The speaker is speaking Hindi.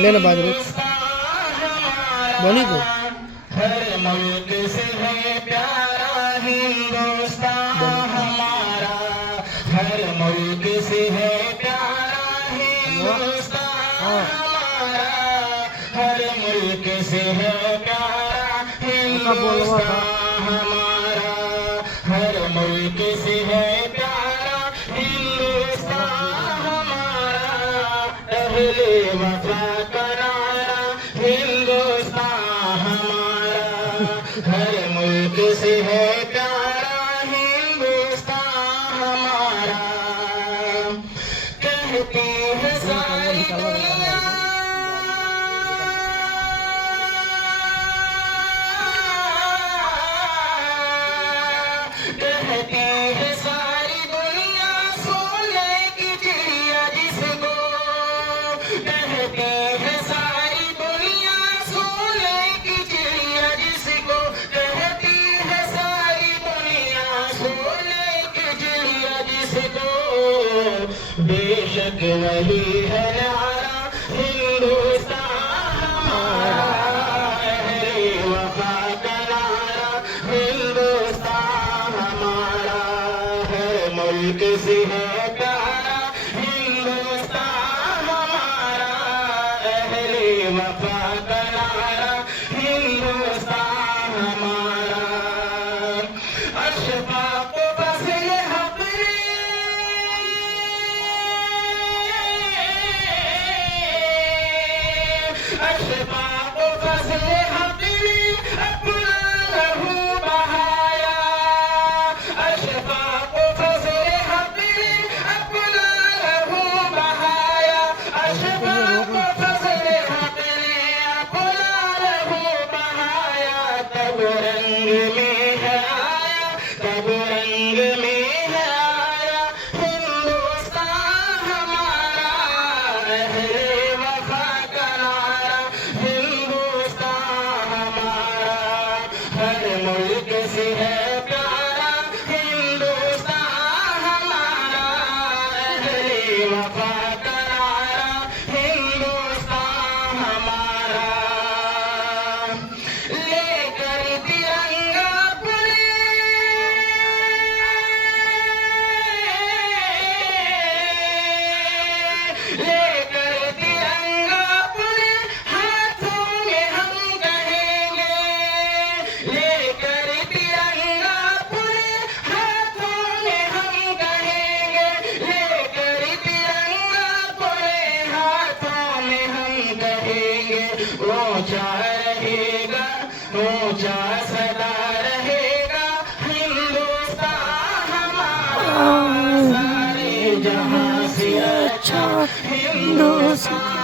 लेना बाजरे बनी तो हर मुल्क से है प्यारा हिंदुस्तान हमारा, हर मुल्क से है प्यारा हिंदुस्तान हमारा, हर मुल्क से है प्यारा हिंदुस्तान हमारा, हर मुल्क से है प्यारा हिंदुस्तान हमारा, अहले वफा का नारा हिंदुस्तान हमारा, हर मुल्क से है प्यारा हिंदुस्तान हमारा, कहती है सारी दुनिया कहती है सारी दुनिया सोने की चिड़िया जिसको, कहती है सारी दुनिया सोने की चिड़िया जिसको, कहती है सारी दुनिया सोने की चिड़िया जिसको, बेशक वही है नारा हिंदुस्तान हमारा, अहले वफा का नारा हिंदुस्तान हमारा, हर मुल्क से है प्यारा हिंदुस्तान हमारा, अहले वफा का नारा हिंदुस्तान हमारा, अशफाक फज़ल हक़ अशफाक फज़ल हक़ ने अपना लहू बहाया, अशफाक फज़ल हक़ ने अपना लहू बहाया, अशफाक फज़ल हक़ ने अपना लहू बहाया, तब रंग में है आया, तब रंग में है आया हिंदुस्तान हमारा, अहले वफा का नारा हिंदुस्तान हमारा, हर मुल्क से है प्यारा हिंदुस्तान हमारा, अहले वफा का नारा हिंदुस्तान हमारा, लेकर तिरंगा अपने लेकर तिरंगा अपने हाथों में हम कहेंगे, लेकर तिरंगा अपने हाथों में हम कहेंगे, लेकर तिरंगा अपने हाथों में हम कहेंगे, ऊंचा रहेगा ऊंचा सदा रहेगा हिंदुस्तान हमारा, सारे जहां से अच्छा हिंदुस्तान